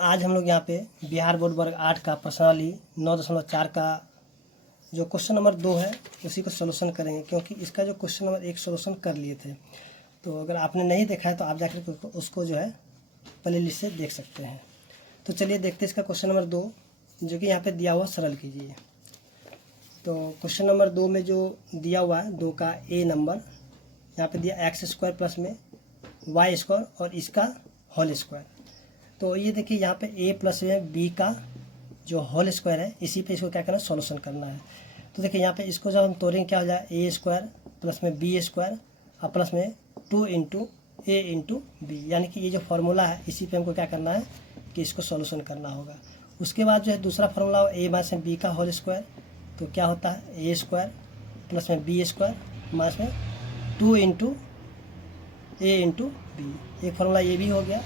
आज हम लोग यहाँ पे बिहार बोर्ड वर्ग 8 का प्रश्नावली 9.4 का जो क्वेश्चन नंबर 2 है उसी को सोल्यूशन करेंगे, क्योंकि इसका जो क्वेश्चन नंबर 1 सोल्यूशन कर लिए थे। तो अगर आपने नहीं देखा है तो आप जाकर उसको जो है प्ले लिस्ट से देख सकते हैं। तो चलिए देखते हैं इसका क्वेश्चन नंबर 2, जो कि यहाँ पे दिया हुआ सरल कीजिए। तो क्वेश्चन नंबर 2 में जो दिया हुआ है 2 का ए नंबर, यहाँ पे दिया x² प्लस में y² और इसका होल स्क्वायर। तो ये देखिए यहाँ पे a प्लस में b का जो होल स्क्वायर है, इसी पे इसको क्या करना है, सॉल्यूशन करना है। तो देखिए यहाँ पे इसको जब हम तोड़ेंगे क्या हो जाए a² प्लस में b² और प्लस में 2 इंटू a इंटू बी, यानी कि ये जो फार्मूला है इसी पे हमको क्या करना है कि इसको सॉल्यूशन करना होगा। उसके बाद जो है दूसरा फार्मूला a माइनस में b का होल स्क्वायर, तो क्या होता है a² प्लस में b² माइनस में 2 इंटू a इंटू बी। एक फार्मूला ये भी हो गया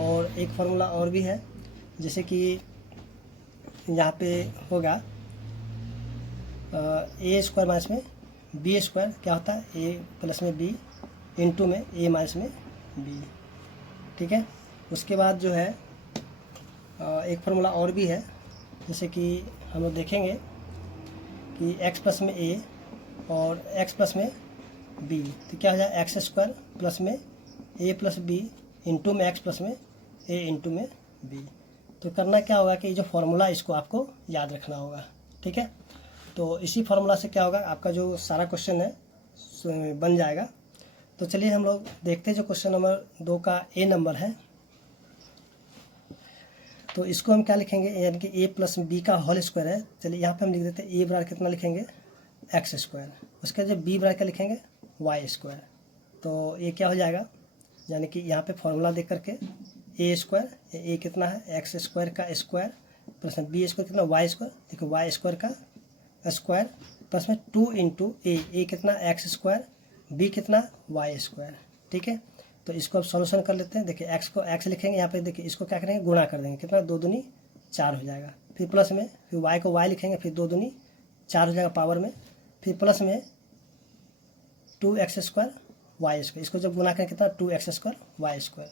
और एक फार्मूला और भी है, जैसे कि यहाँ पे होगा a² माइनस में b² क्या होता है a प्लस में b इंटू में a माइनस में b, ठीक है। उसके बाद जो है एक फार्मूला और भी है, जैसे कि हम लोग देखेंगे कि x प्लस में a और x प्लस में b, तो क्या हो जाए x² प्लस में a प्लस b इंटू में x प्लस में a इंटू में b। तो करना क्या होगा कि ये जो फार्मूला इसको आपको याद रखना होगा, ठीक है। तो इसी फार्मूला से क्या होगा, आपका जो सारा क्वेश्चन है बन जाएगा। तो चलिए हम लोग देखते हैं जो क्वेश्चन नंबर 2 का ए नंबर है। तो इसको हम क्या लिखेंगे, यानी कि a प्लस b का होल स्क्वायर है। चलिए यहाँ पे हम लिख देते हैं a बराबर कितना लिखेंगे x², उसके जो b बराबर क्या लिखेंगे y²। तो ये क्या हो जाएगा, यानी कि यहाँ पे फॉर्मूला देख करके a², a कितना है x² का स्क्वायर प्लस में b² कितना y², देखो y² का स्क्वायर प्लस में 2 इंटू a कितना x², b कितना y², ठीक है। तो इसको अब सॉल्यूशन कर लेते हैं। देखिए x को x लिखेंगे, यहाँ पे देखिए इसको क्या करेंगे गुणा कर देंगे, कितना 2 दूनी 4 हो जाएगा। फिर प्लस में फिर y को y लिखेंगे, फिर 2 दूनी 4 हो जाएगा पावर में, फिर प्लस में 2x² y², इसको जब गुना करें कितना 2x² y²।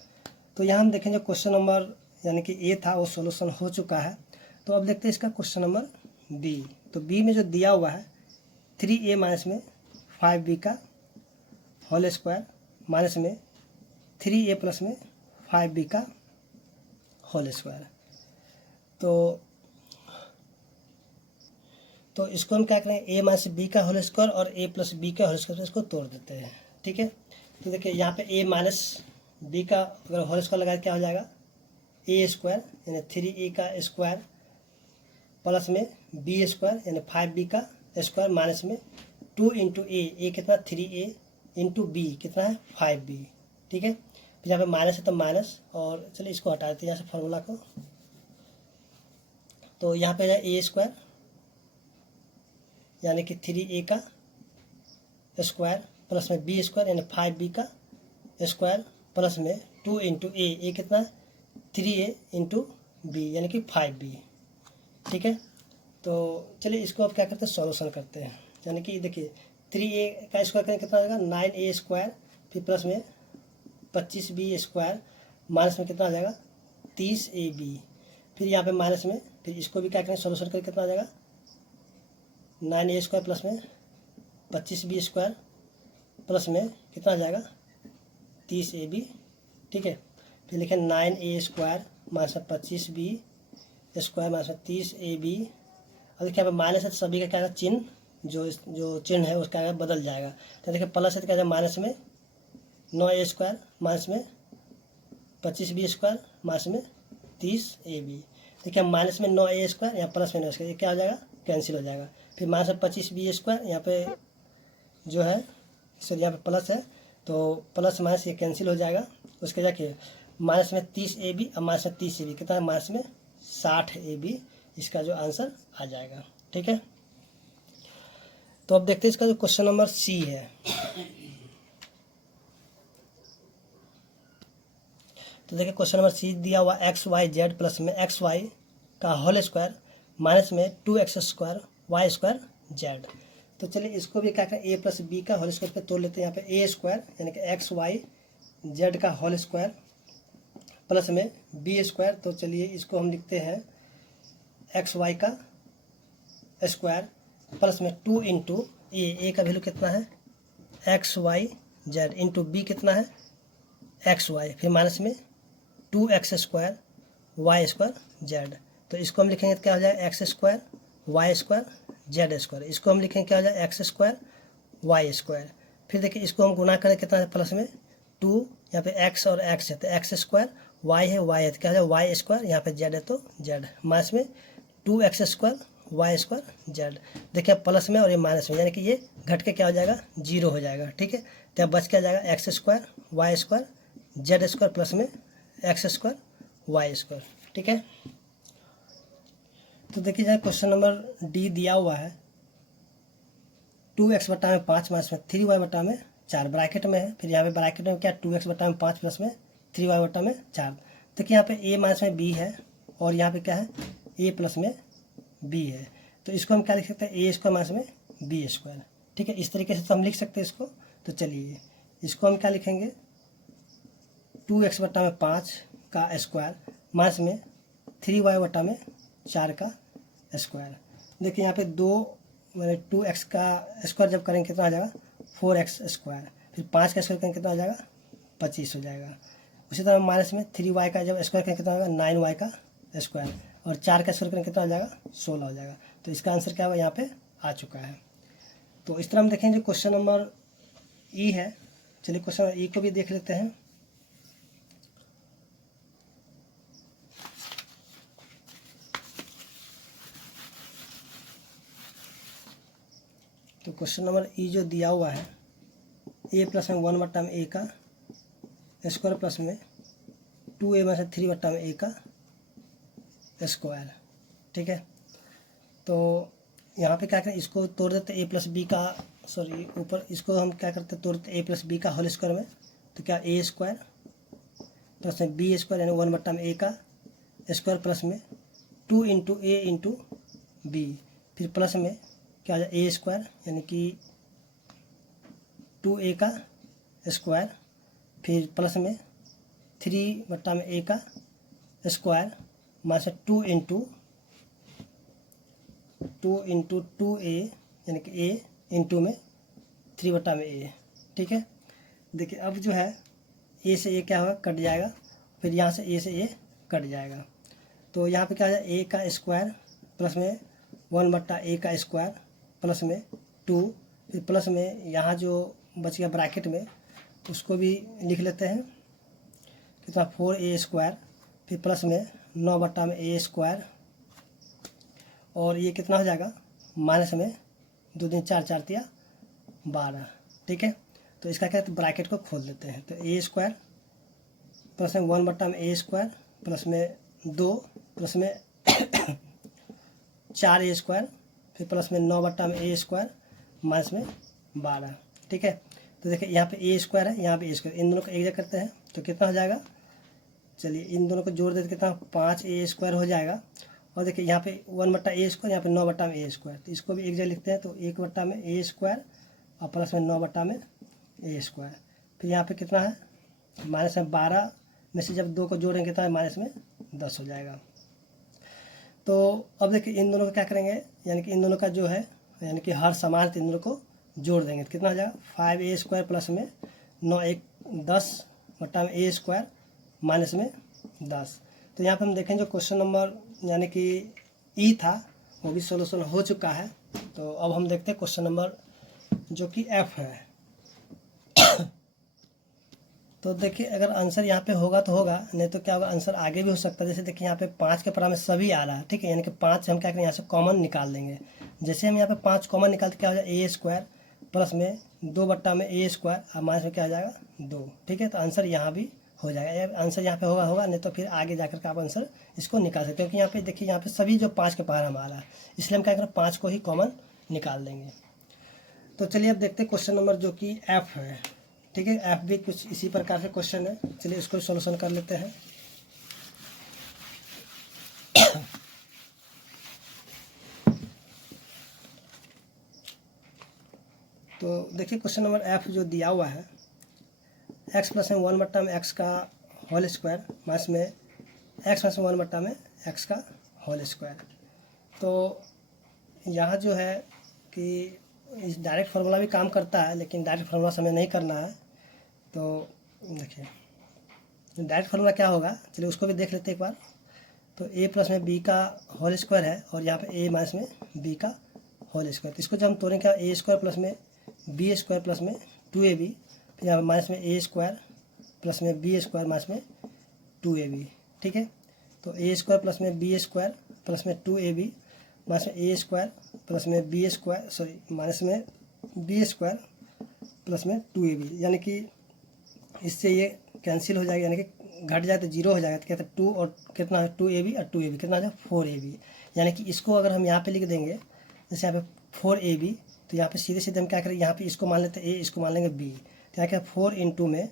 तो यहाँ हम देखेंगे क्वेश्चन नंबर यानी कि ए था वो सॉल्यूशन हो चुका है। तो अब देखते हैं इसका क्वेश्चन नंबर बी। तो बी में जो दिया हुआ है 3a माइनस में 5b का होल स्क्वायर माइनस में 3a प्लस में 5b का होल स्क्वायर। तो इसको हम क्या करें, a माइनस b का होल स्क्वायर और a प्लस b का होल स्क्वायर, इसको तोड़ देते हैं, ठीक है। तो देखिए यहाँ पे a माइनस b का अगर होल स्क्वायर लगाए क्या हो जाएगा a² यानी 3a का स्क्वायर प्लस में b² यानी 5b का स्क्वायर माइनस में 2 इंटू a कितना 3a इंटू b कितना है 5b, ठीक है। फिर यहाँ पे माइनस है तो माइनस, और चलिए इसको हटा देते हैं यहाँ से फार्मूला को। तो यहाँ पे है a² यानी कि 3a का स्क्वायर प्लस में b² यानी 5b का स्क्वायर प्लस में 2 इंटू a कितना 3a इंटू b यानी कि 5b, ठीक है। तो चलिए इसको अब क्या करते हैं सॉल्यूशन करते हैं। यानी कि देखिए 3a का स्क्वायर करें कितना आ जाएगा 9a², फिर प्लस में 25b² माइनस में कितना आ जाएगा 30ab, फिर यहाँ पे माइनस में फिर इसको भी क्या करें सॉल्यूशन करके कितना आ जाएगा 9a² प्लस में 25b² प्लस में कितना आ जाएगा 30ab, ठीक है। फिर लिखें 9a² माइनस में 25b² माइनस में 30ab। अब देखिए यहाँ पे माइनस है तो सभी का क्या है चिन्ह, जो चिन्ह है उसका क्या बदल जाएगा। तो देखिए प्लस है तो क्या जाएगा माइनस में 9a² माइनस में 25b² माइनस में 30ab। देखिए माइनस में 9a² यहाँ प्लस में 9a², ये क्या हो जाएगा कैंसिल हो जाएगा। फिर माइनस में 25b² यहाँ पे जो है सॉरी यहाँ पे प्लस है तो प्लस माइनस ये कैंसिल हो जाएगा। उसके जाके माइनस में 30ab और माइनस में 30ab कितना है माइनस में 60ab, इसका जो आंसर आ जाएगा, ठीक है। तो अब देखते हैं इसका जो क्वेश्चन नंबर सी है। तो देखिए क्वेश्चन नंबर सी दिया हुआ xyz प्लस में xy का होल स्क्वायर माइनस में 2x² y² z। तो चलिए इसको भी क्या करें a प्लस b का होल स्क्वायर पे तोड़ लेते हैं। यहाँ पे a² यानी कि xyz का होल स्क्वायर प्लस में बी स्क्वायर। तो चलिए इसको हम लिखते हैं एक्स वाई का स्क्वायर प्लस में 2 इंटू ए का वैल्यू कितना है X Y Z into B कितना है एक्स वाई, फिर माइनस में 2x square Y square Z. तो इसको हम लिखेंगे तो क्या हो जाएगा X square Y square Z square. इसको हम लिखेंगे क्या हो जाएगा एक्स स्क्वायर वाई स्क्वायर। फिर देखिए इसको हम गुना करें कितना है प्लस में 2, यहाँ पे x और x है तो एक्स स्क्वायर, y है y है तो क्या हो जाएगा वाई स्क्वायर, यहाँ पे z है तो z, माइनस में 2x square Y square Z. देखिए प्लस में और ये माइनस में, यानी कि ये घट के क्या हो जाएगा 0 हो जाएगा। ठीक है, तो अब बच क्या जाएगा X square Y square Z square plus में एक्स स्क्वायर वाई स्क्वायर। ठीक है, तो देखिए जाए क्वेश्चन नंबर डी दिया हुआ है 2x बटा में 5 माइनस में 3y बटा में 4 ब्रैकेट में है। फिर यहाँ पे ब्रैकेट में क्या 2x बटा में 5 प्लस में 3y बटा में 4। देखिए यहाँ पे a माइनस में b है और यहाँ पे क्या है a प्लस में b है। तो इसको हम क्या लिख सकते हैं a स्क्वायर माइनस में b स्क्वायर। ठीक है, इस तरीके से तो हम लिख सकते हैं इसको। तो चलिए इसको हम क्या लिखेंगे 2x बटा में 5 का स्क्वायर माइनस में 3y बटा में 4 का स्क्वायर। देखिए यहाँ पे 2x का स्क्वायर जब करेंगे कितना आ जाएगा 4x स्क्वायर, फिर 5 का स्क्वायर करेंगे कितना आ जाएगा 25 हो जाएगा। उसी तरह माइनस में 3y का जब स्क्वायर करेंगे कितना आ जाएगा 9y का स्क्वायर, और 4 का स्क्वायर करेंगे कितना आ जाएगा 16 हो जाएगा। तो इसका आंसर क्या होगा यहाँ पे आ चुका है। तो इस तरह हम देखेंगे क्वेश्चन नंबर ई है। चलिए क्वेश्चन नंबर ई को भी देख लेते हैं। तो क्वेश्चन नंबर ई जो दिया हुआ है ए प्लस में 1 बट्टा में ए का स्क्वायर प्लस में 2a में से 3 बट्टा में ए का स्क्वायर। ठीक है, तो यहाँ पे क्या करें इसको तोड़ देते ए प्लस बी का, सॉरी ऊपर इसको हम क्या करते तोड़ देते ए प्लस बी का होल स्क्वायर में। तो क्या ए स्क्वायर प्लस में बी स्क्वायर यानी 1 बट्टा में ए का स्क्वायर प्लस में 2 इंटू ए इंटू बी, फिर प्लस में क्या आ जाए ए स्क्वायर यानी कि 2a का स्क्वायर, फिर प्लस में 3 बट्टा में a का स्क्वायर माइनस 2 इंटू 2a यानी कि a इंटू में 3 बट्टा में a। ठीक है, देखिए अब जो है a से a क्या होगा कट जाएगा, फिर यहाँ से a से a कट जाएगा। तो यहाँ पे क्या आ जाए a का स्क्वायर प्लस में 1 बट्टा a का स्क्वायर प्लस में 2, फिर प्लस में यहाँ जो बच गया ब्रैकेट में उसको भी लिख लेते हैं कितना 4a स्क्वायर, फिर प्लस में 9 बट्टा में a स्क्वायर, और ये कितना हो जाएगा माइनस में 2 दिन 4 4 तिया 12। ठीक है, तो इसका क्या है तो ब्रैकेट को खोल देते हैं। तो a स्क्वायर प्लस में 1 बट्टा में a स्क्वायर प्लस में 2 प्लस में 4a स्क्वायर, फिर प्लस में 9 बट्टा में a स्क्वायर माइनस में 12। ठीक है, तो देखिए यहाँ पे a स्क्वायर है यहाँ पे a स्क्वायर, इन दोनों को एक जगह करते हैं तो कितना हो जाएगा, चलिए इन दोनों को जोड़ देते कितना 5a स्क्वायर हो जाएगा। और देखिए यहाँ पे 1 बट्टा a स्क्वायर यहाँ पे 9 बट्टा में a स्क्वायर, तो इसको भी एक जगह लिखते हैं। तो 1 बट्टा में a स्क्वायर और प्लस में 9 बट्टा में a स्क्वायर, फिर यहाँ पे कितना है माइनस में 12 में से जब 2 को जोड़ेंगे कितना है माइनस में 10 हो जाएगा। तो अब देखिए इन दोनों को क्या करेंगे, यानी कि इन दोनों का जो है यानी कि हर समान इन दोनों को जोड़ देंगे तो कितना हो जाएगा 5a स्क्वायर प्लस में 9 1 10 बट्टा में a स्क्वायर माइनस में 10। तो यहाँ पे हम देखें जो क्वेश्चन नंबर यानी कि ई था वो भी सोल्यूशन हो चुका है। तो अब हम देखते हैं क्वेश्चन नंबर जो कि एफ है। तो देखिए अगर आंसर यहाँ पे होगा तो होगा, नहीं तो क्या होगा आंसर आगे भी हो सकता है। जैसे देखिए यहाँ पे 5 के परा में सभी आ रहा है। ठीक है, यानी कि 5 हम क्या करें यहाँ से कॉमन निकाल देंगे। जैसे हम यहाँ पे 5 कॉमन निकालते क्या हो जाएगा ए स्क्वायर प्लस में 2 बट्टा में ए स्क्वायर और माइनस में क्या आ जाएगा 2। ठीक है, तो आंसर यहाँ भी हो जाएगा। आंसर यहाँ पे होगा, नहीं तो फिर आगे जाकर के आप आंसर इसको निकाल सकते हैं। क्योंकि यहाँ पे देखिए यहाँ पे सभी जो 5 के पहाड़ हम आ रहा है, इसलिए हम क्या करें 5 को ही कॉमन निकाल देंगे। तो चलिए अब देखते हैं क्वेश्चन नंबर जो कि एफ है। ठीक है, एफ भी कुछ इसी प्रकार से क्वेश्चन है। चलिए इसको सॉल्यूशन कर लेते हैं। तो देखिए क्वेश्चन नंबर एफ जो दिया हुआ है x प्लस में 1 बट्टा में x का होल स्क्वायर माइनस में एक्स माइनस 1 बट्टा में एक्स का होल स्क्वायर। तो यहाँ जो है कि इस डायरेक्ट फार्मूला भी काम करता है, लेकिन डायरेक्ट फार्मूला से हमें नहीं करना है। तो देखिए डायरेक्ट फार्मूला क्या होगा, चलिए उसको भी देख लेते हैं एक बार। तो ए प्लस में बी का होल स्क्वायर है और यहाँ पे ए माइनस में बी का होल स्क्वायर। तो इसको जब हम तोड़ें क्या, ए स्क्वायर प्लस में बी स्क्वायर प्लस में 2ab, फिर यहाँ माइनस में ए स्क्वायर प्लस में बी स्क्वायर माइनस में 2ab। ठीक है, तो ए स्क्वायर प्लस में बी स्क्वायर प्लस में 2ab माइनस में ए स्क्वायर प्लस में बी स्क्वायर माइनस में बी स्क्वायर प्लस में 2ab, यानी कि इससे ये कैंसिल हो जाएगा, यानी कि घट जाए तो जीरो हो जाएगा। तो कहते हैं 2 और कितना है 2ab और 2ab कितना हो जाएगा 4ab। यानी कि इसको अगर हम यहाँ पे लिख देंगे, जैसे यहाँ पे 4ab, तो यहाँ पे सीधे सीधे हम क्या करेंगे, यहाँ पे इसको मान लेते हैं a, इसको मान लेंगे b। तो यहाँ क्या 4 इंटू में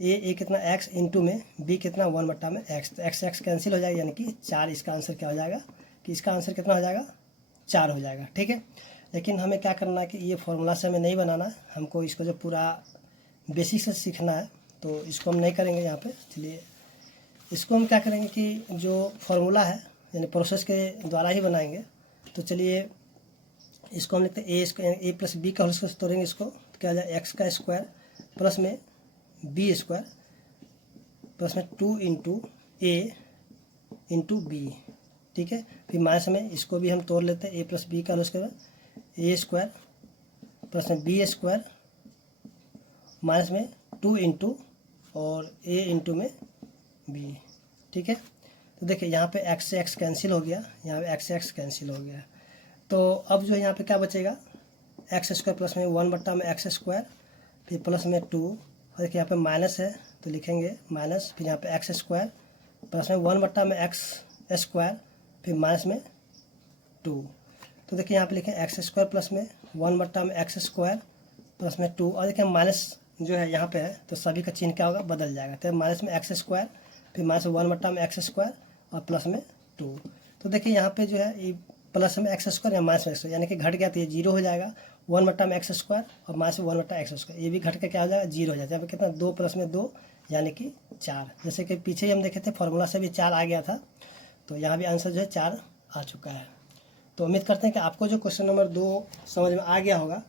a कितना x इंटू में b कितना 1 बट्टा में x। तो x कैंसिल हो जाएगा, यानी कि 4। इसका आंसर क्या हो जाएगा कि इसका आंसर कितना हो जाएगा 4 हो जाएगा। ठीक है, लेकिन हमें क्या करना है कि ये फॉर्मूला से हमें नहीं बनाना, हमको इसको जो पूरा बेसिक से सीखना है। तो इसको हम नहीं करेंगे यहाँ पे। चलिए इसको हम क्या करेंगे कि जो फार्मूला है यानी प्रोसेस के द्वारा ही बनाएंगे। तो चलिए इसको हम लिखते हैं ए प्लस बी का होल स्क्वायर तोड़ेंगे इसको, तो क्या हो जाएगा एक्स का स्क्वायर प्लस में बी स्क्वायर प्लस में 2 इंटू ए इंटू बी। ठीक है, फिर माइनस में इसको भी हम तोड़ लेते हैं, ए प्लस बी का होल स्क्वायर ए स्क्वायर प्लस में बी स्क्वायर माइनस में 2 इंटू और ए इंटू में बी। ठीक है, तो देखिए यहाँ पे एक्स से एक्स कैंसिल हो गया, यहाँ पे एक्स से एक्स कैंसिल हो गया। तो अब जो है यहाँ पे क्या बचेगा, एक्स स्क्वायर प्लस में 1 बट्टा में एक्स स्क्वायर फिर प्लस में 2, और देखिए यहाँ पे माइनस है तो लिखेंगे माइनस, फिर यहाँ पे एक्स स्क्वायर प्लस में 1 बट्टा में एक्स स्क्वायर फिर माइनस में 2। तो देखिए यहाँ पे लिखें एक्स स्क्वायर प्लस में 1 बट्टा में एक्स स्क्वायर प्लस में 2, और देखिए माइनस जो है यहाँ पे है तो सभी का चिन्ह क्या होगा, बदल जाएगा। तो माइनस में एक्स स्क्वायर फिर माइनस 1 बट्टा में एक्स स्क्वायर और प्लस में 2। तो देखिए यहाँ पे जो है ये प्लस में एक्स स्क्वायर या माइनस में एक्स, यानी कि घट गया तो ये जीरो हो जाएगा। 1 बट्टा में एक्स स्क्वायर और माइनस 1 बट्टा एक्स स्क्वायर, ये भी घट के क्या हो जाएगा, जीरो हो जाएगा। यहाँ पे कितना 2 प्लस में 2 यानी कि 4। जैसे कि पीछे ही हम देखे थे फार्मूला से भी 4 आ गया था, तो यहाँ भी आंसर जो है 4 आ चुका है। तो उम्मीद करते हैं कि आपको जो क्वेश्चन नंबर 2 समझ में आ गया होगा।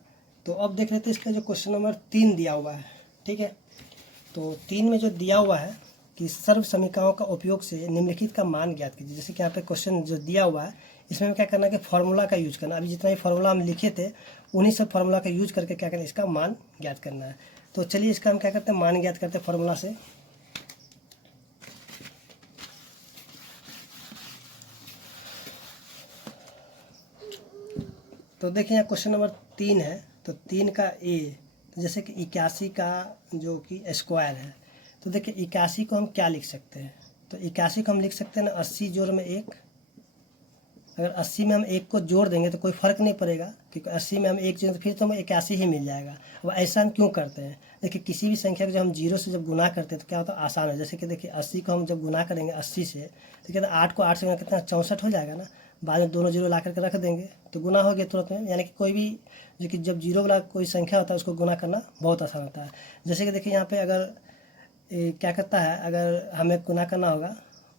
तो अब देख लेते हैं इसका जो क्वेश्चन नंबर 3 दिया हुआ है। ठीक है, तो 3 में जो दिया हुआ है कि सर्व समीकरणों का उपयोग से निम्नलिखित का मान ज्ञात कीजिए। जैसे कि यहाँ पे क्वेश्चन जो दिया हुआ है इसमें हमें क्या करना है कि फार्मूला का यूज करना। अभी जितना भी फार्मूला हम लिखे थे उन्हीं सब फार्मूला का यूज करके क्या करना है, इसका मान ज्ञात करना है। तो चलिए इसका हम क्या करते हैं, मान ज्ञात करते हैं फार्मूला से। तो देखिए यहाँ क्वेश्चन नंबर 3 है, तो 3 का ए, तो जैसे कि 81 का जो कि स्क्वायर है, तो देखिए 81 को हम क्या लिख सकते हैं, तो 81 को हम लिख सकते हैं ना 80 जोड़ में 1। अगर 80 में हम 1 को जोड़ देंगे तो कोई फ़र्क नहीं पड़ेगा, क्योंकि 80 में हम 1 जोड़ फिर तो हमें 81 ही मिल जाएगा। अब ऐसा हम क्यों करते हैं, देखिए किसी भी संख्या को जब हम जीरो से जब गुना करते हैं तो क्या होता है, आसान है। जैसे कि देखिए 80 को हम जब गुना करेंगे 80 से, तो कहते हैं 8 को 8 से गुना कितना 64 हो जाएगा ना। बाद में दोनों जीरो ला करके रख देंगे तो गुना हो गया तुरंत में। यानी कि कोई भी जो कि जब जीरो वाला कोई संख्या होता है उसको गुना करना बहुत आसान होता है। जैसे कि देखिए यहाँ पे अगर क्या करता है, अगर हमें गुना करना होगा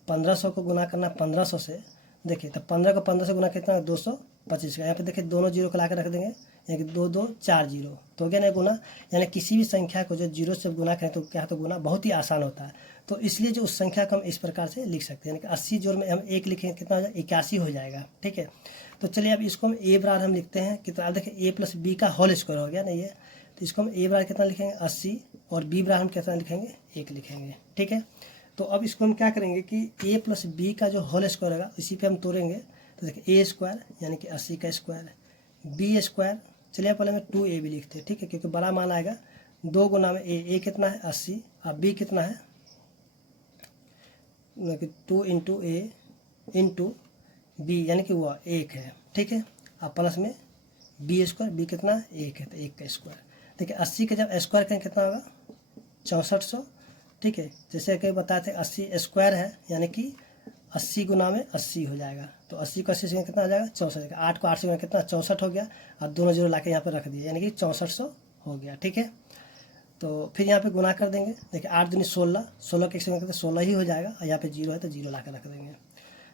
1500 को गुना करना 1500 से, देखिए तो 15 को 15 से गुना कितना है 225 का। यहाँ पे देखिए दोनों जीरो को ला कर रख देंगे, यानी कि 2 2 4 जीरो, तो हो गया ना गुना। यानी किसी भी संख्या को जो जीरो से गुना करें तो क्या, तो गुना बहुत ही आसान होता है। तो इसलिए जो उस संख्या को हम इस प्रकार से लिख सकते हैं, यानी कि 80 जोड़ में हम 1 लिखेंगे कितना हो जाएगा, 81 हो जाएगा। ठीक है, तो चलिए अब इसको हम ए बराबर हम लिखते हैं कितना, देखिए ए प्लस बी का होल स्क्वायर हो गया ना ये, तो इसको हम ए बराबर कितना लिखेंगे 80 और बी बराबर हम कितना लिखेंगे 1 लिखेंगे। ठीक है, तो अब इसको हम क्या करेंगे कि ए प्लस बी का जो होल स्क्वायर होगा इसी पे हम तोड़ेंगे। तो देखिए ए स्क्वायर यानी कि 80 का स्क्वायर, बी स्क्वायर, चलिए पहले हमें 2ab लिखते हैं। ठीक है, क्योंकि बड़ा मान आएगा 2 गुना में ए कितना है 80 और बी कितना है 2 इंटू ए इंटू बी, यानी कि वह 1 है। ठीक है, और प्लस में बी स्क्वायर, बी कितना 1 है तो 1 का स्क्वायर। देखिए 80 का जब स्क्वायर करें कितना होगा 6400। ठीक है, जैसे कि बताए थे 80 स्क्वायर है यानी कि 80 गुना में 80 हो जाएगा, तो 80 को 80 से कितना हो जाएगा 64। 8 को 8 से गुना कितना 64 हो गया, और दोनों जीरो ला के यहाँ पर रख दिया, यानी कि 6400 हो गया। ठीक है, तो फिर यहाँ पे गुना कर देंगे। देखिए 8 दूनी 16, 16 के एक करते 16 ही हो जाएगा, और यहाँ पे 0 है तो 0 ला कर रख देंगे।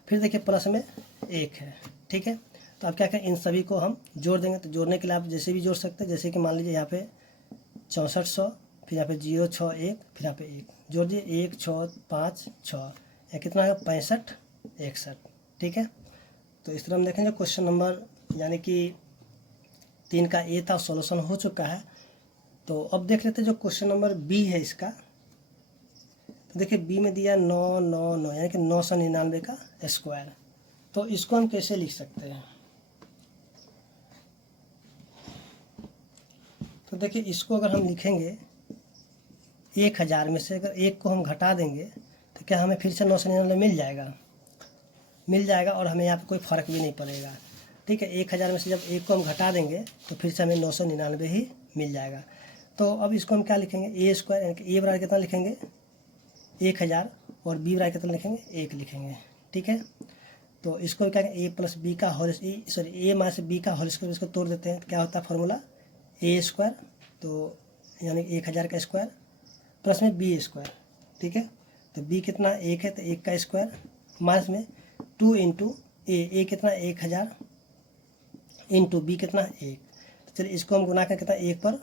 फिर देखिए प्लस में 1 है, ठीक है। तो अब क्या करें, इन सभी को हम जोड़ देंगे। तो जोड़ने के लिए आप जैसे भी जोड़ सकते हैं, जैसे कि मान लीजिए यहाँ पे 6400, फिर यहाँ पे 0 6 1, फिर यहाँ पे 1 जोड़ दिए, 1 6 5 6, या कितना है 65 61, ठीक है। तो इस तरह हम देखेंगे क्वेश्चन नंबर यानी कि 3 का ए था, सॉल्यूशन हो चुका है। तो अब देख लेते हैं जो क्वेश्चन नंबर बी है इसका। तो देखिए बी में दिया 9 9 9 यानी कि 999 का स्क्वायर। तो इसको हम कैसे लिख सकते हैं? तो देखिए इसको अगर हम लिखेंगे 1000 में से अगर 1 को हम घटा देंगे तो क्या हमें फिर से 999 मिल जाएगा और हमें यहाँ पे कोई फ़र्क भी नहीं पड़ेगा, ठीक है। 1000 में से जब 1 को हम घटा देंगे तो फिर से हमें 999 ही मिल जाएगा। तो अब इसको हम क्या लिखेंगे, ए स्क्वायर यानी कि ए बराबर कितना लिखेंगे 1000, और बी बराबर कितना लिखेंगे 1 लिखेंगे, ठीक है। तो इसको क्या ए प्लस बी का होल ए माइनस बी का होल स्क्वायर, इसको तोड़ देते हैं तो क्या होता है फॉर्मूला ए स्क्वायर, तो यानी 1000 का स्क्वायर प्लस में बी स्क्वायर, ठीक है। तो बी कितना 1 है तो 1 का स्क्वायर माइनस में 2 इंटू ए कितना 1000 इंटू बी कितना 1। तो चलिए इसको हम गुना करके कितना 1 पर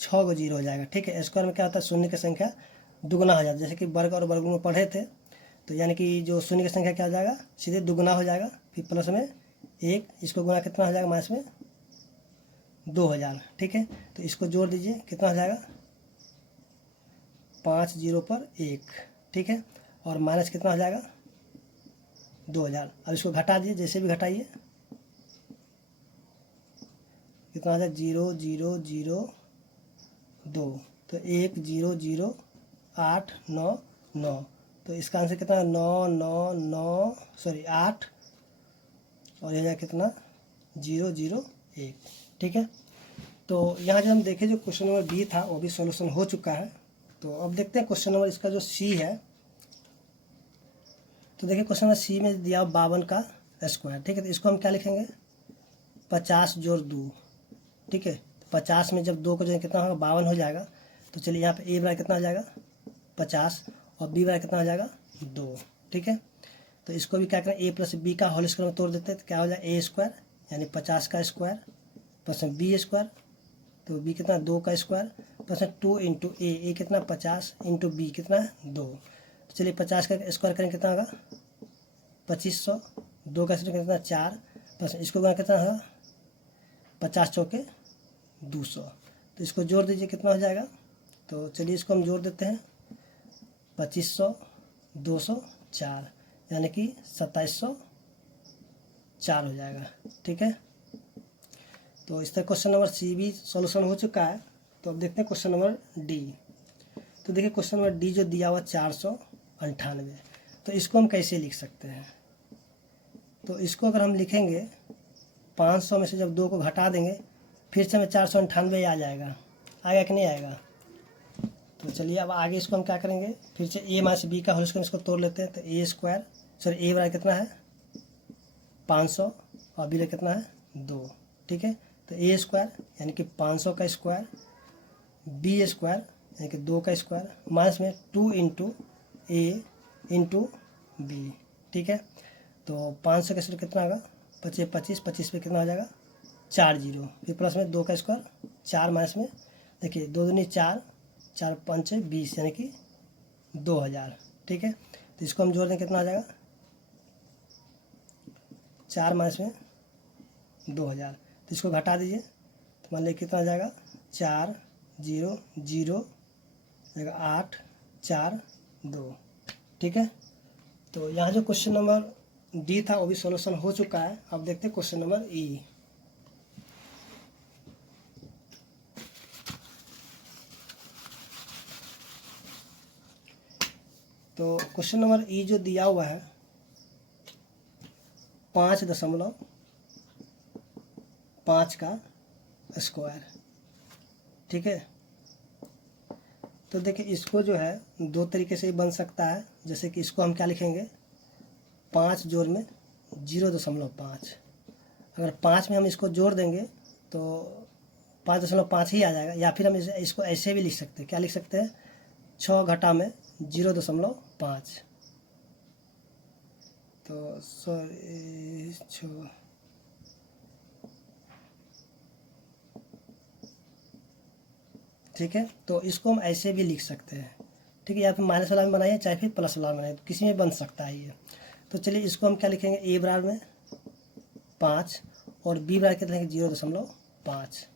6 को 0 हो जाएगा, ठीक है। स्क्वायर में क्या होता है शून्य की संख्या दुगुना हो जाता है, जैसे कि वर्ग और वर्गमूल में पढ़े थे। तो यानी कि जो शून्य की संख्या क्या हो जाएगा सीधे दुगुना हो जाएगा, फिर प्लस में 1, इसको गुना कितना हो जाएगा माइनस में 2000, ठीक है। तो इसको जोड़ दीजिए कितना हो जाएगा 5 0 पर 1, ठीक है, और माइनस कितना हो जाएगा 2000। अब इसको घटा दीजिए, जैसे भी घटाइए कितना हो जाएगा 0 0 0 2, तो 1 0 0 8 9 9, तो इसका आंसर कितना 9 9 9 सॉरी 8, और यह कितना 0 0 1, ठीक है। तो यहाँ जब हम देखें जो क्वेश्चन नंबर बी था वो भी सॉल्यूशन हो चुका है। तो अब देखते हैं क्वेश्चन नंबर इसका जो सी है। तो देखिए क्वेश्चन नंबर सी में दिया 52 का स्क्वायर, ठीक है। तो इसको हम क्या लिखेंगे 50 जोड़ 2, ठीक है। 50 में जब 2 को जो कितना होगा 52 हो जाएगा। तो चलिए यहाँ पे ए बराबर कितना हो जाएगा 50, और बी बराबर कितना हो जाएगा 2, ठीक है। तो इसको भी क्या करें ए प्लस बी का होल स्क्वायर में तोड़ देते हैं तो क्या हो जाएगा ए स्क्वायर यानी 50 का स्क्वायर प्लस में बी स्क्वायर, तो बी कितना 2 का स्क्वायर प्लस 2 इंटू ए कितना 50 इंटू बी कितना 2। तो चलिए 50 का स्क्वायर करेंगे कितना होगा 2500, 2 का स्क्वायर कितना 4, प्लस इसको गुना कितना होगा 50 चौके 200। तो इसको जोड़ दीजिए कितना हो जाएगा। तो चलिए इसको हम जोड़ देते हैं 2500 204 यानी कि 2704 हो जाएगा, ठीक है। तो इस तरह क्वेश्चन नंबर सी भी सॉल्यूशन हो चुका है। तो अब देखते हैं क्वेश्चन नंबर डी। तो देखिए क्वेश्चन नंबर डी जो दिया हुआ 498, तो इसको हम कैसे लिख सकते हैं। तो इसको अगर हम लिखेंगे 500 में से जब 2 को घटा देंगे फिर से हमें 498 आ जाएगा, आएगा कि नहीं आएगा। तो चलिए अब आगे इसको हम क्या करेंगे फिर से ए माइनस बी का होल स्क्वायर इसको तोड़ लेते हैं। तो ए स्क्वायर सॉरी ए बराबर कितना है 500 और बी कितना है 2, ठीक है। तो ए स्क्वायर यानी कि 500 का स्क्वायर, बी स्क्वायर यानी कि 2 का स्क्वायर माइनस में 2 इंटू ए इंटू बी, ठीक है। तो 500 का स्क्वायर कितना होगा 25 25 25 पे कितना हो जाएगा 4 0, फिर प्लस में 2 का स्क्वायर 4 माइनस में देखिए 2 दूनी 4 4 5 20 यानी कि 2000, ठीक है। तो इसको हम जोड़ दें कितना आ जाएगा 4 माइनस में 2000। तो इसको घटा दीजिए तो मान लीजिए कितना आ जाएगा 4 0 0 8 4 2, ठीक है। तो यहाँ जो क्वेश्चन नंबर डी था वो भी सॉल्यूशन हो चुका है। अब देखते हैं क्वेश्चन नंबर ई। तो क्वेश्चन नंबर ई जो दिया हुआ है 5.5 का स्क्वायर, ठीक है। तो देखिए इसको जो है 2 तरीके से बन सकता है। जैसे कि इसको हम क्या लिखेंगे 5 जोड़ में 0.5, अगर 5 में हम इसको जोड़ देंगे तो 5.5 ही आ जाएगा। या फिर हम इसको ऐसे भी लिख सकते हैं, क्या लिख सकते हैं, 6 घटा में 0.5। तो सॉरी 6, ठीक है। तो इसको हम ऐसे भी लिख सकते हैं, ठीक है। या फिर माइनस वाला में बनाइए चाहे फिर प्लस वाला में बनाइए, तो किसी में बन सकता है ये। तो चलिए इसको हम क्या लिखेंगे, ए बराबर में 5 और बी बराबर कितना लिखेंगे 0.5,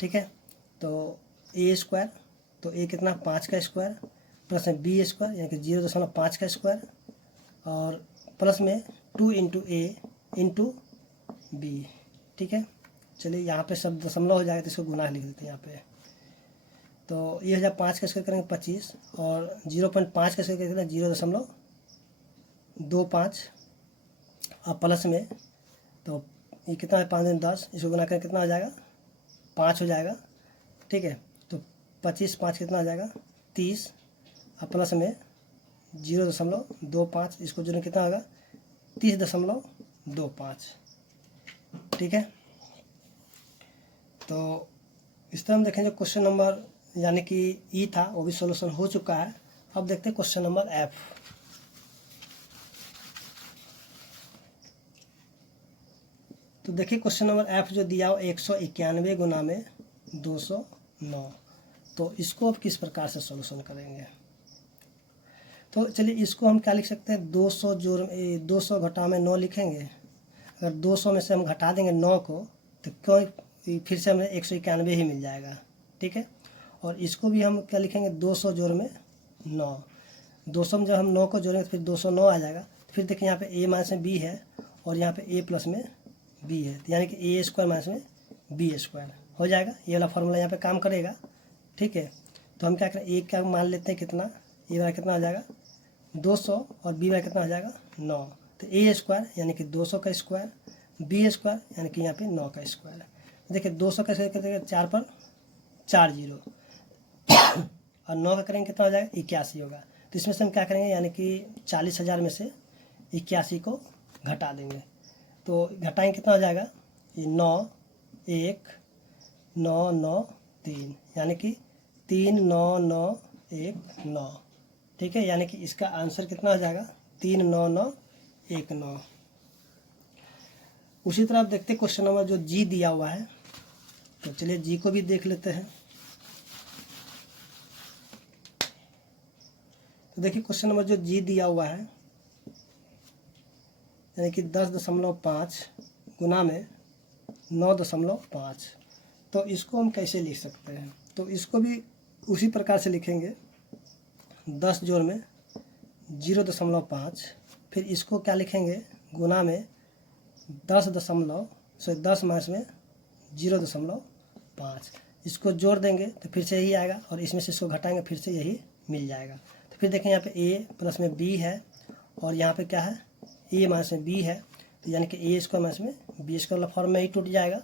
ठीक है। तो ए स्क्वायर, तो ए कितना 5 का स्क्वायर प्लस में बी स्क्वायर यानी कि 0.5 का स्क्वायर और प्लस में 2 इंटू ए इंटू बी, ठीक है। चलिए यहाँ पे सब दशमलव हो जाएगा तो इसको गुना लिख देते हैं यहाँ पे। तो ये हो जाए 5 का स्क्वायर करेंगे 25 और 0.5 का स्क्वायर करेंगे 0.25 और प्लस में, तो ये कितना है 5 10, इसको गुना करें कितना आ जाएगा 5 हो जाएगा, ठीक है। तो 25 5 कितना आ जाएगा 30 और प्लस में 0.25, इसको जोड़ें कितना होगा 30.25, ठीक है। तो इस तरह हम देखेंगे क्वेश्चन नंबर यानी कि ई था वो भी सॉल्यूशन हो चुका है। अब देखते हैं क्वेश्चन नंबर एफ। तो देखिए क्वेश्चन नंबर एफ जो दिया हो 191 गुना में 209। तो इसको अब किस प्रकार से सॉल्यूशन करेंगे, तो चलिए इसको हम क्या लिख सकते हैं, 200 घटा में 9 लिखेंगे। अगर 200 में से हम घटा देंगे 9 को तो क्यों फिर से हमें 191 ही मिल जाएगा, ठीक है। और इसको भी हम क्या लिखेंगे 200 जोड़ में 9, 200 में जब हम 9 को जोड़ेंगे तो फिर 209 आ जाएगा। तो फिर देखिए यहाँ पे ए माइनस में बी है और यहाँ पे ए प्लस में बी है, तो यानी कि ए स्क्वायर माइनस में बी स्क्वायर हो जाएगा। ये वाला फॉर्मूला यहाँ पे काम करेगा, ठीक है। तो हम क्या करें, ए क्या मान लेते हैं कितना, ए वाला कितना आ जाएगा 200 और बी वाला कितना आ जाएगा 9। तो ए स्क्वायर यानी कि 200 का स्क्वायर, बी स्क्वायर यानी कि यहाँ पे 9 का स्क्वायर। देखिए 200 का स्क्वायर करेंगे 4 पर 4 जीरो और 9 का करेंगे कितना हो जाएगा 81 होगा। तो इसमें से हम क्या करेंगे यानी कि 40,000 में से 81 को घटा देंगे। तो घटाएंगे कितना हो जाएगा, ये 9 1 9 9 3 यानी कि 3 9 9 1 9, ठीक है। यानी कि इसका आंसर कितना हो जाएगा 3 9 9 1 9। उसी तरह आप देखते क्वेश्चन नंबर जो जी दिया हुआ है, तो चलिए जी को भी देख लेते हैं। तो देखिए क्वेश्चन नंबर जो जी दिया हुआ है यानी कि 10.5 गुना में 9.5। तो इसको हम कैसे लिख सकते हैं, तो इसको भी उसी प्रकार से लिखेंगे 10 जोड़ में 0.5, फिर इसको क्या लिखेंगे गुना में 10 माइनस में 0.5, इसको जोड़ देंगे तो फिर से यही आएगा और इसमें से इसको घटाएंगे फिर से यही मिल जाएगा। तो फिर देखें यहाँ पे ए प्लस में बी है और यहाँ पे क्या है ए माइनस में बी है, तो यानी कि ए स्क्वायर माइनस में बी स्क्वायर वाला फॉर्म में ही टूट जाएगा।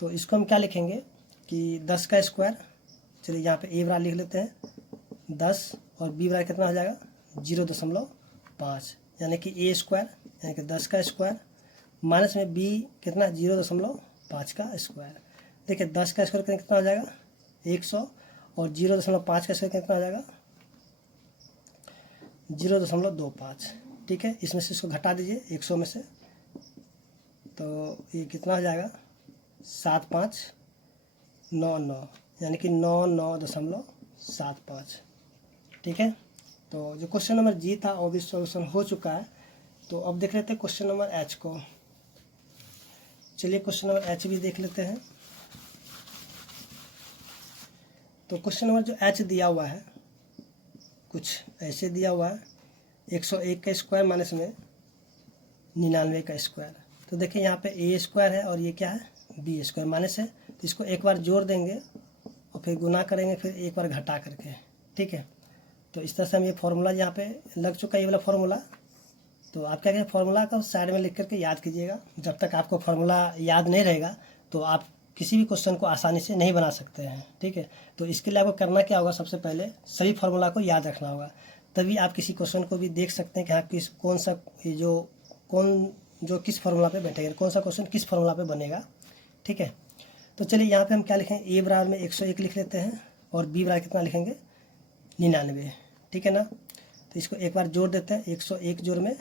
तो इसको हम क्या लिखेंगे कि 10 का स्क्वायर, चलिए यहाँ पे ए बराबर लिख लेते हैं 10 और बी बराबर कितना हो जाएगा 0.5 यानी कि ए स्क्वायर यानी कि 10 का स्क्वायर माइनस में बी कितना 0.5 का स्क्वायर। देखिए 10 का स्क्वायर करें कितना हो जाएगा 100 और 0.5 का स्क्वायर कितना हो जाएगा 0.25, ठीक है। इसमें से इसको घटा दीजिए 100 में से, तो ये कितना हो जाएगा 7 5 9 9 यानी कि 9.75, ठीक है। तो जो क्वेश्चन नंबर जी था वो भी सॉल्यूशन हो चुका है। तो अब देख लेते हैं क्वेश्चन नंबर एच को। चलिए क्वेश्चन नंबर एच भी देख लेते हैं। तो क्वेश्चन नंबर जो एच दिया हुआ है कुछ ऐसे दिया हुआ है 101 का स्क्वायर माइनस में 99 का स्क्वायर। तो देखिए यहाँ पे ए स्क्वायर है और ये क्या है बी स्क्वायर माइनस है, तो इसको एक बार जोड़ देंगे और फिर गुना करेंगे फिर एक बार घटा करके, ठीक है। तो इस तरह से हम ये फार्मूला यहाँ पे लग चुका है ये वाला फार्मूला। तो आप क्या करें फार्मूला का साइड में लिख करके याद कीजिएगा, जब तक आपको फार्मूला याद नहीं रहेगा तो आप किसी भी क्वेश्चन को आसानी से नहीं बना सकते हैं, ठीक है। तो इसके लिए आपको करना क्या होगा, सबसे पहले सभी फार्मूला को याद रखना होगा, तभी आप किसी क्वेश्चन को भी देख सकते हैं कि हाँ किस फार्मूला पे बैठेगा, कौन सा क्वेश्चन किस फार्मूला पे बनेगा, ठीक है। तो चलिए यहाँ पे हम क्या लिखेंगे, ए बराबर में 101 लिख लेते हैं और बी बराबर कितना लिखेंगे 99, ठीक है ना। तो इसको एक बार जोड़ देते हैं, 101 जोड़ में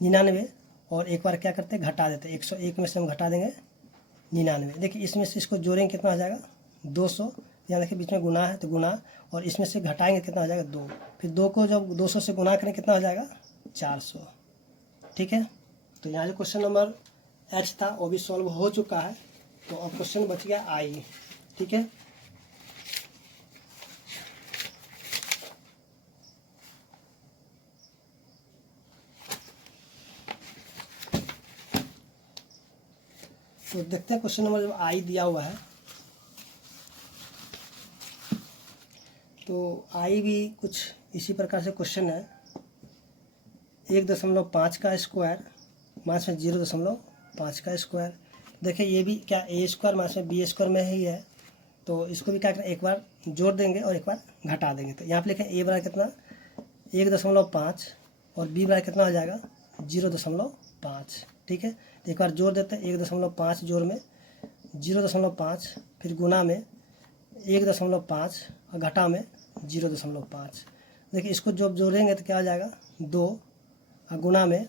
99 और एक बार क्या करते हैं घटा देते हैं, 101 में से हम घटा देंगे 99। देखिए इसमें से इसको जोड़ेंगे कितना हो जाएगा 200, यहाँ देखिए बीच में गुना है तो गुना, और इसमें से घटाएंगे कितना हो जाएगा 2, फिर 2 को जब 200 से गुना करें कितना हो जाएगा 400, ठीक है। तो यहाँ जो क्वेश्चन नंबर एच था वो भी सॉल्व हो चुका है। तो अब क्वेश्चन बच गया आई, ठीक है। तो देखते हैं क्वेश्चन नंबर जब आई दिया हुआ है तो आई भी कुछ इसी प्रकार से क्वेश्चन है। 1.5 का स्क्वायर माइनस में 0.5 का स्क्वायर। देखिए ये भी क्या ए स्क्वायर माइनस में बी स्क्वायर में ही है, तो इसको भी क्या करें एक बार जोड़ देंगे और एक बार घटा देंगे। तो यहाँ पे लिखें ए बराबर कितना 1.5 और बी बराबर कितना हो जाएगा 0.5, ठीक है। तो एक बार जोड़ देते हैं, 1.5 जोड़ में 0.5 फिर गुना में 1.5 और घटा में 0.5। देखिए इसको जब जोड़ेंगे तो क्या हो जाएगा 2 और गुना में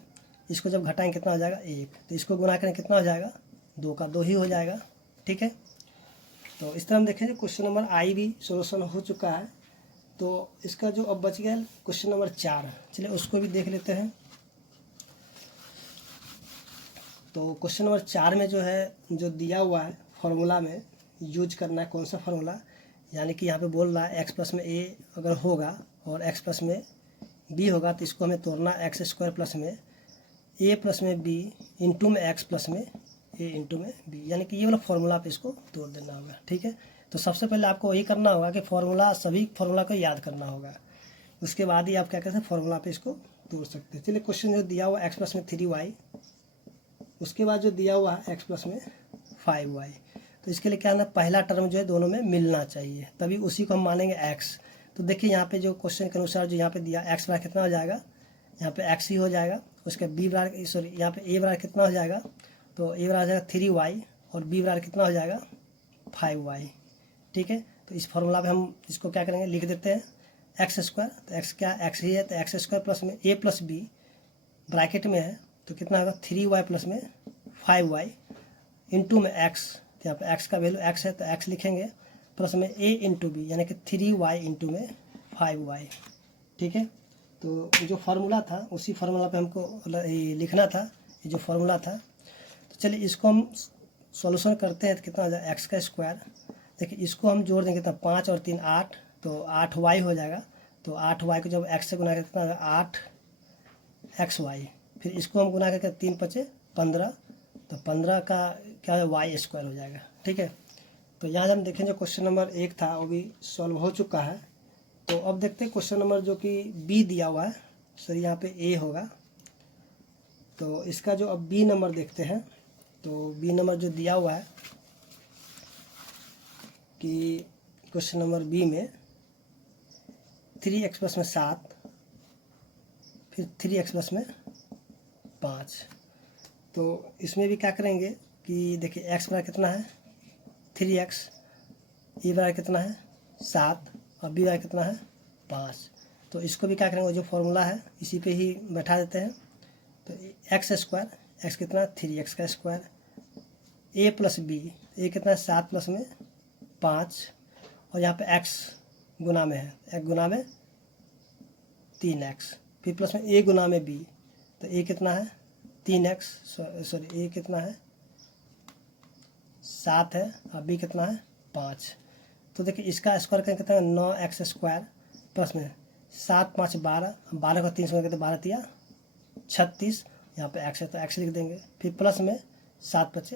इसको जब घटाएंगे कितना हो जाएगा 1, तो इसको गुना करें कितना हो जाएगा 2 का 2 ही हो जाएगा, ठीक है। तो इस तरह हम देखेंगे क्वेश्चन नंबर आई भी सोल्यूशन हो चुका है। तो इसका जो अब बच गया क्वेश्चन नंबर 4, चलिए उसको भी देख लेते हैं। तो क्वेश्चन नंबर 4 में जो है जो दिया हुआ है फॉर्मूला में यूज करना है कौन सा फॉर्मूला, यानी कि यहाँ पे बोल रहा है एक्स प्लस में ए अगर होगा और एक्स प्लस में बी होगा तो इसको हमें तोड़ना एक्स स्क्वायर प्लस में ए प्लस में बी इंटू में एक्स प्लस में ए इंटू में बी, यानी कि ये वाला फॉर्मूला पे इसको तोड़ देना होगा, ठीक है। तो सबसे पहले आपको वही करना होगा कि फॉर्मूला सभी फॉर्मूला को याद करना होगा, उसके बाद ही आप क्या कहते हैं फॉर्मूला पे इसको तोड़ सकते हैं। चलिए क्वेश्चन जो दिया हुआ एक्स प्लस में 3y, उसके बाद जो दिया हुआ है एक्स प्लस में 5y, तो इसके लिए क्या ना पहला टर्म जो है दोनों में मिलना चाहिए, तभी उसी को हम मानेंगे एक्स। तो देखिए यहाँ पे जो क्वेश्चन के अनुसार जो यहाँ पे दिया एक्स बराबर कितना हो जाएगा, यहाँ पे एक्स ही हो जाएगा, उसके बी बराबर सॉरी यहाँ पे ए बराबर कितना हो जाएगा, तो ए बराबर हो जाएगा 3y और बी बराबर कितना हो जाएगा 5y, ठीक है। तो इस फॉर्मूला पे हम इसको क्या करेंगे लिख देते हैं एक्स स्क्वायर, तो एक्स क्या एक्स ही है, तो एक्स स्क्वायर प्लस में ए प्लस बी ब्रैकेट में है तो कितना होगा 3y प्लस में 5y इंटू में एक्स, तो यहाँ पे एक्स का वैल्यू एक्स है तो एक्स लिखेंगे प्लस में ए इंटू बी यानी कि 3y इंटू में 5y, ठीक है। तो जो फार्मूला था उसी फार्मूला पे हमको लिखना था, ये जो फार्मूला था। तो चलिए इसको हम सॉल्यूशन करते हैं तो कितना हो जाएगा एक्स का स्क्वायर। देखिए इसको हम जोड़ देंगे तो 5 और 3 8, तो 8y हो जाएगा। तो 8y को जब एक्स से गुना करके कितना होगा 8xy, फिर इसको हम गुना करके 3 5 15, तो 15 का क्या है वाई स्क्वायर हो जाएगा, ठीक है। तो यहाँ हम देखें जो क्वेश्चन नंबर 1 था वो भी सॉल्व हो चुका है। तो अब देखते हैं क्वेश्चन नंबर जो कि बी दिया हुआ है, सर यहाँ पे ए होगा, तो इसका जो अब बी नंबर देखते हैं। तो बी नंबर जो दिया हुआ है कि क्वेश्चन नंबर बी में 3x प्लस में 7 फिर 3x प्लस में 5, तो इसमें भी क्या करेंगे कि देखिए x बराबर कितना है 3x, ए बराबर कितना है 7 और बी बराबर कितना है 5। तो इसको भी क्या करेंगे जो फॉर्मूला है इसी पे ही बैठा देते हैं। तो एक्स स्क्वायर, एक्स कितना 3x का स्क्वायर, ए प्लस बी, ए कितना है 7 प्लस में 5 और यहाँ पे x गुना में है, एक गुना में 3x, फिर प्लस में ए गुना में b, तो ए कितना है 3x सॉरी ए कितना है 7 है और b कितना है 5। तो देखिए इसका स्क्वायर करें कितना है 9x स्क्वायर प्लस में 7 5 12, 12 को 3 से करते 12 तिया 36, यहाँ पे x है तो x लिख देंगे, फिर प्लस में 7 5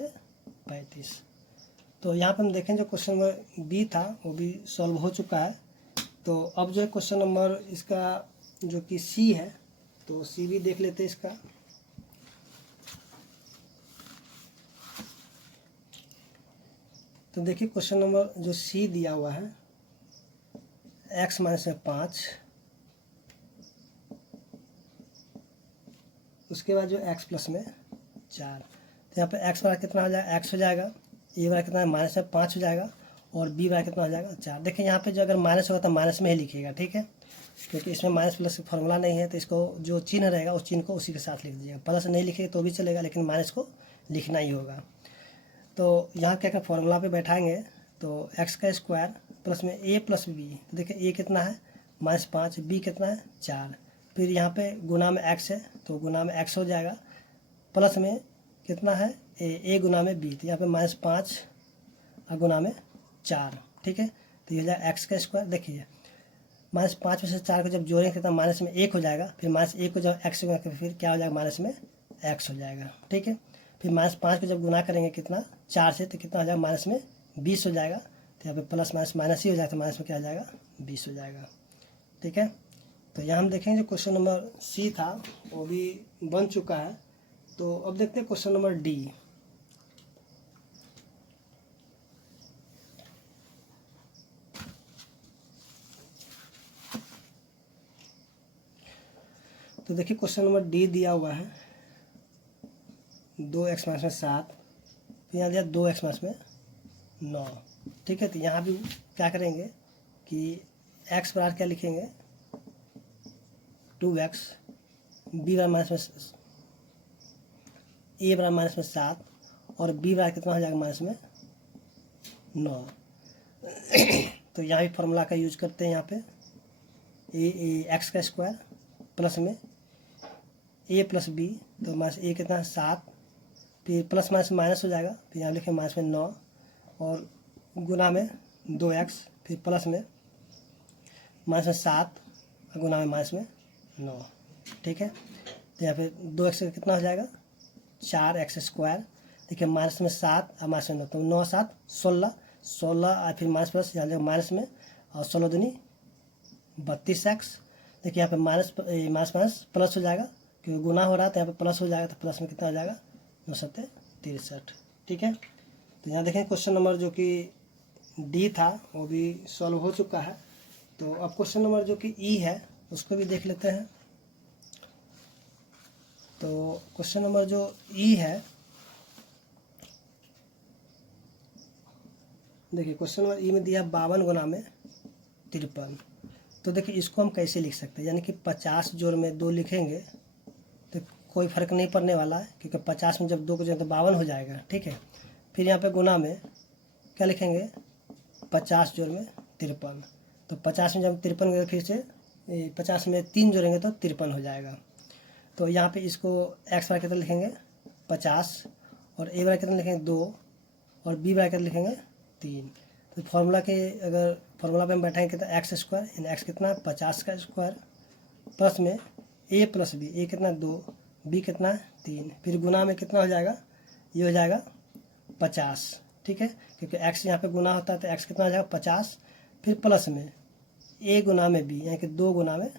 35। तो यहाँ पर हम देखें जो क्वेश्चन नंबर बी था वो भी सॉल्व हो चुका है। तो अब जो है क्वेश्चन नंबर इसका जो कि सी है, तो सी भी देख लेते हैं इसका। तो देखिए क्वेश्चन नंबर जो सी दिया हुआ है x माइनस में 5, उसके बाद जो x प्लस में 4, तो यहाँ पे x बराबर कितना हो जाएगा, x हो जाएगा ए बराबर कितना है माइनस में 5 हो जाएगा और बी बराबर कितना हो जाएगा 4। देखिए यहाँ पे जो अगर माइनस होगा तो माइनस में ही लिखिएगा, ठीक है, क्योंकि इसमें माइनस प्लस फॉर्मूला नहीं है, तो इसको जो चिन्ह रहेगा उस चिन्ह को उसी के साथ लिख दीजिएगा। प्लस नहीं लिखेगा तो भी चलेगा, लेकिन माइनस को लिखना ही होगा। तो यहाँ क्या क्या फॉर्मूला पे बैठाएंगे, तो एक्स का स्क्वायर प्लस में ए प्लस बी, तो देखिए ए कितना है -5, बी कितना है 4, फिर यहाँ पे गुना में एक्स है तो गुना में एक्स हो जाएगा, प्लस में कितना है ए गुना में बी, तो यहाँ पे -5 और गुना में 4, ठीक है, तो ये हो जाएगा एक्स का स्क्वायर। देखिए -5 में से 4 को जब जोड़ेंगे कितना माइनस में 1 हो जाएगा, फिर -1 को जब एक्स गुना करेंगे फिर क्या हो जाएगा माइनस में एक्स हो जाएगा, ठीक है, फिर -5 को जब गुना करेंगे कितना 4 से, तो कितना हो जाएगा माइनस में 20 हो जाएगा, तो यहाँ पे प्लस माइनस माइनस ही हो जाएगा, तो माइनस में क्या हो जाएगा 20 हो जाएगा, ठीक है। तो यहाँ हम देखेंगे जो क्वेश्चन नंबर सी था वो भी बन चुका है। तो अब देखते हैं क्वेश्चन नंबर डी। तो देखिए क्वेश्चन नंबर डी दिया हुआ है 2x माइनस में 7, तो यहाँ दिया 2x माइनस में 9, ठीक है। तो यहाँ भी क्या करेंगे कि x बराबर क्या लिखेंगे 2x, b बराबर माइनस में a बराबर माइनस में 7 और b बराबर कितना हो जाएगा माइनस में 9। तो यहाँ भी फार्मूला का यूज करते हैं, यहाँ पे एक्स का स्क्वायर प्लस में a प्लस b, तो माइनस a कितना है 7, फिर प्लस माइनस माइनस हो जाएगा, फिर यहाँ लिखें माइनस में 9 और गुना में 2x, फिर प्लस में माइनस में 7 और गुना में माइनस में 9, ठीक है। तो यहाँ पे 2x कितना हो जाएगा 4x स्क्वायर, देखिए माइनस में 7 और माइनस में 9, तो 9 7 16 और फिर माइनस प्लस यहाँ जाएगा माइनस में, और 16 दूनी 32x। देखिए यहाँ पे माइनस माइनस प्लस हो जाएगा क्योंकि गुना हो रहा है, तो यहाँ पे प्लस हो जाएगा, तो प्लस में कितना हो जाएगा 9 7 63, ठीक है। तो यहाँ देखें क्वेश्चन नंबर जो कि डी था वो भी सॉल्व हो चुका है। तो अब क्वेश्चन नंबर जो कि ई है उसको भी देख लेते हैं। तो क्वेश्चन नंबर जो ई है, देखिए क्वेश्चन नंबर ई में दिया 52 गुना में 53। तो देखिए इसको हम कैसे लिख सकते हैं, यानी कि 50 जोड़ में 2 लिखेंगे तो कोई फर्क नहीं पड़ने वाला है, क्योंकि 50 में जब 2 को जोड़ें तो 52 हो जाएगा, ठीक है। फिर यहाँ पे गुना में क्या लिखेंगे 50 जोड़ में 53, तो 50 में जब 53 फिर से 50 में 3 जोड़ेंगे तो 53 हो जाएगा। तो यहाँ पे इसको एक्स बराबर कितना लिखेंगे 50 और ए बराबर कितना लिखेंगे 2 और बी बराबर कितना लिखेंगे 3। तो फार्मूला के अगर फार्मूला पे हम बैठाएंगे तो एक्स स्क्वायर, यानी एक्स कितना है 50 का स्क्वायर प्लस में ए प्लस बी, ए कितना 2, बी कितना 3, फिर गुना में कितना हो जाएगा ये हो जाएगा 50, ठीक है, क्योंकि एक्स यहाँ पे गुना होता है तो एक्स कितना हो जाएगा 50, फिर प्लस में ए गुना में बी, यानी कि 2 गुना में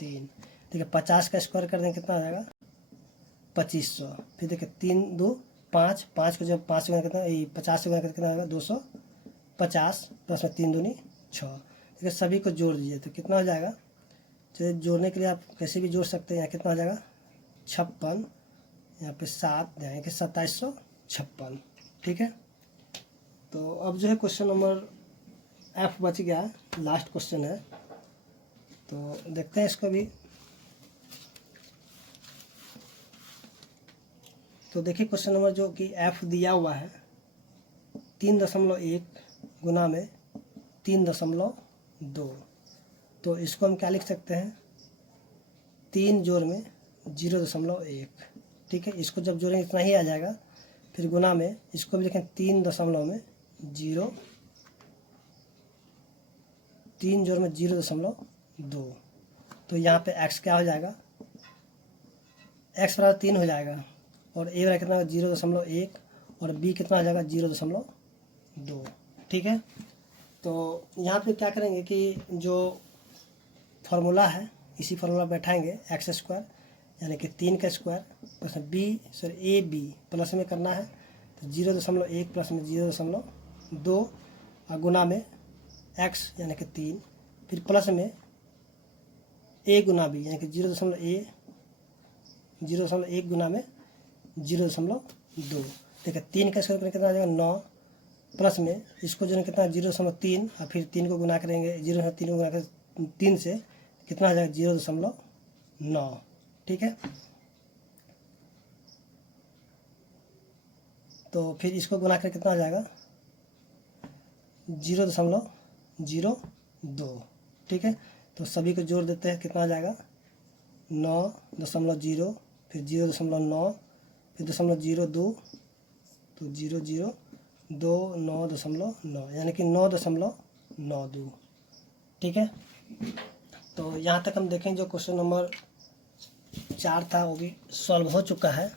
3। देखिए 50 का स्क्वायर कर देंगे कितना हो जाएगा 2500, फिर देखिए 3 2 5, 5 को जब 5 गुना कितना 50 से गुना करके कितना होगा 250 प्लस में 3 दूनी 6। देखिए सभी को जोड़ दीजिए तो कितना हो जाएगा, चलिए जोड़ने के लिए आप कैसे भी जोड़ सकते हैं। यहाँ कितना हो जाएगा 56, यहाँ पे 7 यानी कि 2756, ठीक है। तो अब जो है क्वेश्चन नंबर एफ बच गया, लास्ट क्वेश्चन है, तो देखते हैं इसको भी। तो देखिए क्वेश्चन नंबर जो कि एफ दिया हुआ है 3.1 गुना में 3.2, तो इसको हम क्या लिख सकते हैं 3 जोड़ में 0.1, ठीक है। इसको जब जोड़ेंगे इतना ही आ जाएगा, फिर गुना में इसको भी लिखें 3 दशमलव में 0, 3 जोड़ में 0.2, तो यहाँ पे x क्या हो जाएगा x बराबर 3 हो जाएगा और a बराबर कितना 0.1 और b कितना आ जाएगा 0.2, ठीक है। तो यहाँ पे क्या करेंगे कि जो फार्मूला है इसी फार्मूला बैठाएंगे एक्स स्क्वायर यानी कि 3 का square plus A B plus में करना है, तो 0.1 प्लस में 0.2 और गुना में x यानी कि 3, फिर प्लस में a गुना b यानी कि 0.1 गुना में 0.2। देखिए 3 का स्क्वायर कितना आ जाएगा 9 प्लस में इसको जो है कितना 0.3 और फिर 3 को गुना करेंगे 0.3 को गुना कर 3 से कितना आ जाएगा 0.9। ठीक है, तो फिर इसको गुना कर कितना आ जाएगा 0.02। ठीक है, तो सभी को जोड़ देते हैं, कितना आ जाएगा 9.0 फिर 0.9 फिर 0.02 तो 0.02 9.9 यानी कि 9.92। ठीक है, तो यहाँ तक हम देखें जो क्वेश्चन नंबर 4 था वो भी सॉल्व हो चुका है।